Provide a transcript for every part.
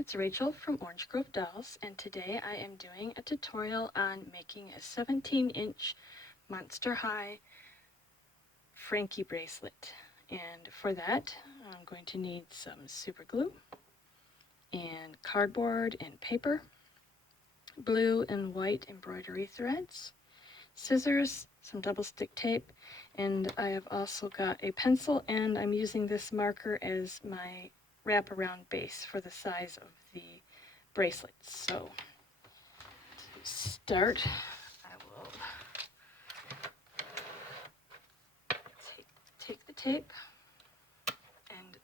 it's Rachel from Orange Grove Dolls, and today I am doing a tutorial on making a 17-inch Monster High Frankie bracelet. And for that, I'm going to need some super glue and cardboard and paper, blue and white embroidery threads, scissors, some double stick tape, and I have also got a pencil, and I'm using this marker as my wraparound base for the size of the bracelet. So to start, I will take the tape, and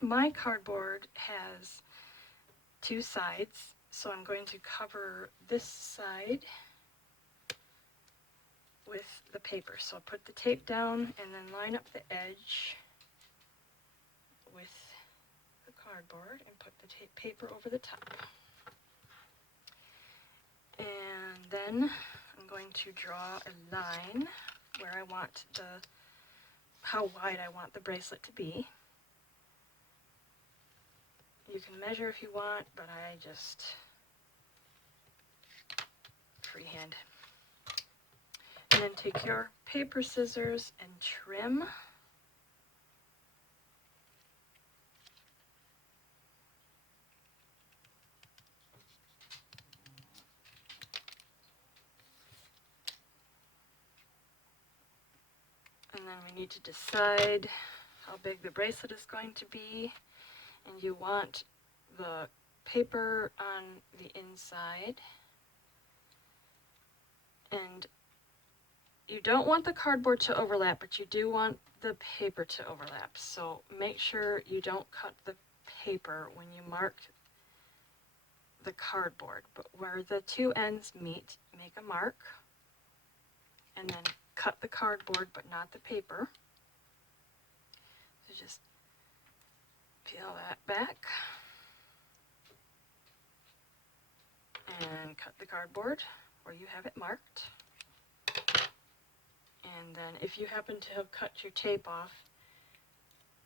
my cardboard has two sides, so I'm going to cover this side with the paper. So I'll put the tape down and then line up the edge with the cardboard and put the tape paper over the top. And then I'm going to draw a line where I want how wide I want the bracelet to be. You can measure if you want, but I just freehand. And then take your paper scissors and trim. And then we need to decide how big the bracelet is going to be. And you want the paper on the inside. And you don't want the cardboard to overlap, but you do want the paper to overlap. So make sure you don't cut the paper when you mark the cardboard. But where the two ends meet, make a mark. And then cut the cardboard, but not the paper. So just peel that back. And cut the cardboard where you have it marked. And then if you happen to have cut your tape off,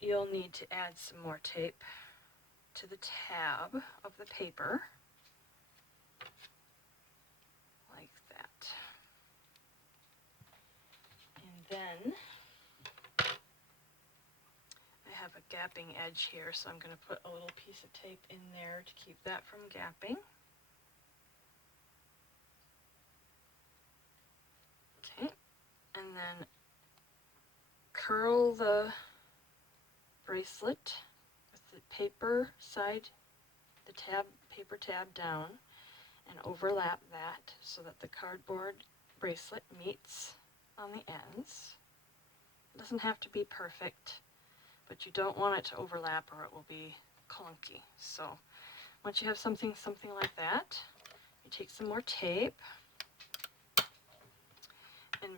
you'll need to add some more tape to the tab of the paper, like that. And then I have a gapping edge here, so I'm going to put a little piece of tape in there to keep that from gapping. Okay, and then curl the bracelet with the paper side, the paper tab down, and overlap that so that the cardboard bracelet meets on the ends. It doesn't have to be perfect, but you don't want it to overlap or it will be clunky. So once you have something like that, you take some more tape, and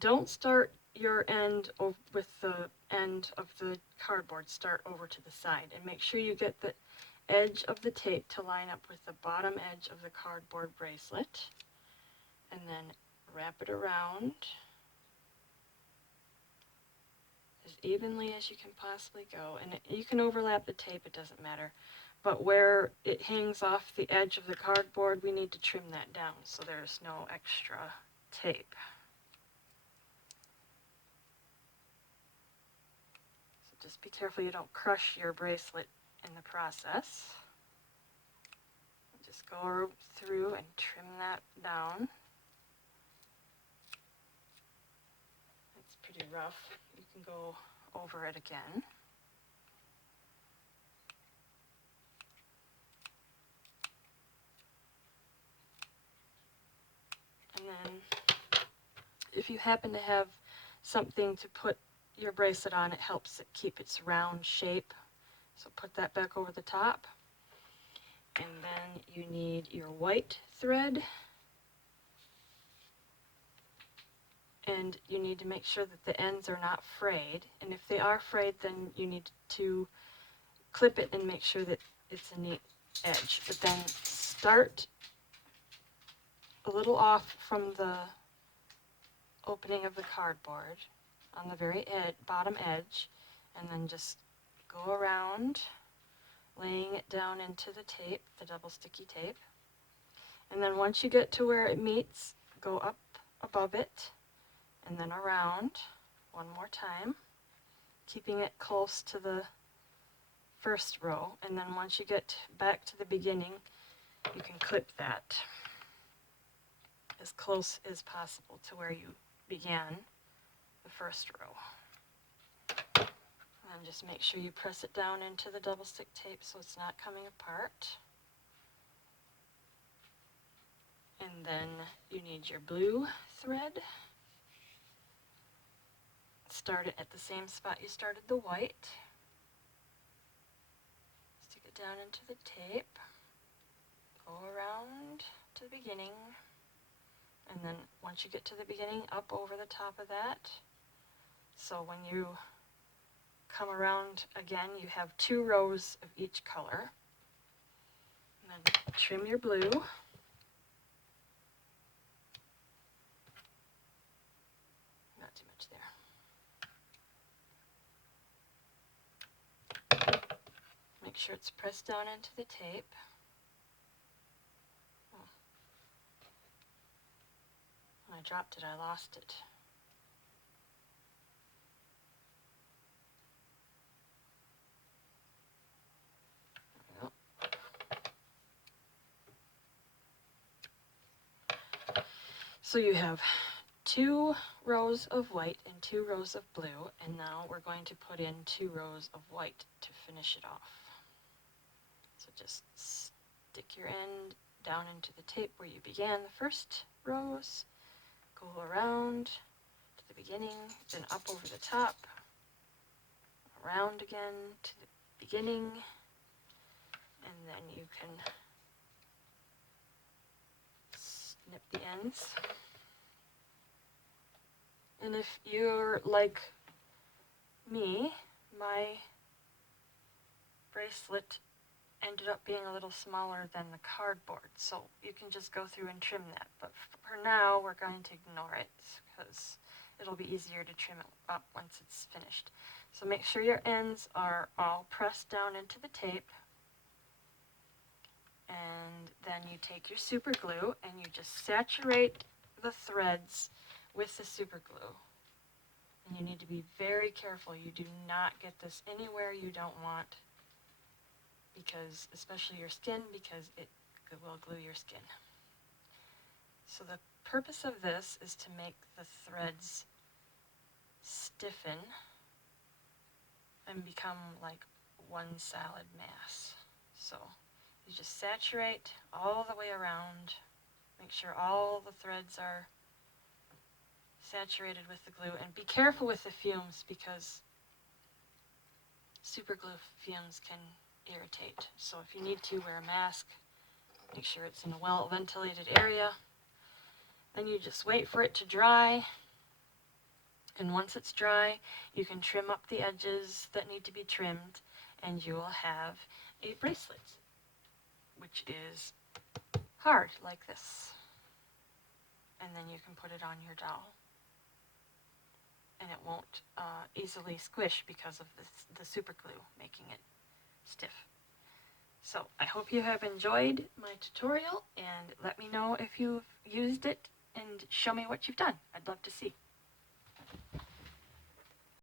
don't start your end with the end of the cardboard. Start over to the side and make sure you get the edge of the tape to line up with the bottom edge of the cardboard bracelet, and then wrap it around as evenly as you can possibly go. And you can overlap the tape, it doesn't matter, but where it hangs off the edge of the cardboard, we need to trim that down so there's no extra tape. So just be careful you don't crush your bracelet in the process. Just go through and trim that down. It's pretty rough. You can go over it again. And then if you happen to have something to put your bracelet on, it helps it keep its round shape. So put that back over the top. And then you need your white thread. And you need to make sure that the ends are not frayed. And if they are frayed, then you need to clip it and make sure that it's a neat edge. But then start a little off from the opening of the cardboard on the very bottom edge, and then just go around laying it down into the tape, the double sticky tape. And then once you get to where it meets, go up above it and then around one more time, keeping it close to the first row. And then once you get back to the beginning, you can clip that as close as possible to where you began the first row. And just make sure you press it down into the double stick tape so it's not coming apart. And then you need your blue thread. Start it at the same spot you started the white. Stick it down into the tape. Go around to the beginning. And then once you get to the beginning, up over the top of that. So when you come around again, you have 2 rows of each color. And then trim your blue. Not too much there. Make sure it's pressed down into the tape. Oh. When I dropped it, I lost it. There we go. So you have 2 rows of white and 2 rows of blue, and now we're going to put in 2 rows of white to finish it off. So just stick your end down into the tape where you began the first rows, go around to the beginning, then up over the top, around again to the beginning, and then you can snip the ends. And if you're like me, my bracelet ended up being a little smaller than the cardboard, so you can just go through and trim that. But for now, we're going to ignore it because it'll be easier to trim it up once it's finished. So make sure your ends are all pressed down into the tape, and then you take your super glue and you just saturate the threads with the super glue. And you need to be very careful. You do not get this anywhere you don't want, because especially your skin, because it will glue your skin. So the purpose of this is to make the threads stiffen and become like one solid mass. So you just saturate all the way around. Make sure all the threads are saturated with the glue, and be careful with the fumes because super glue fumes can irritate. So if you need to, wear a mask. Make sure it's in a well-ventilated area. Then you just wait for it to dry. And once it's dry, you can trim up the edges that need to be trimmed, and you will have a bracelet, which is hard like this. And then you can put it on your doll. And it won't easily squish because of the super glue making it stiff. So I hope you have enjoyed my tutorial, and let me know if you've used it and show me what you've done. I'd love to see.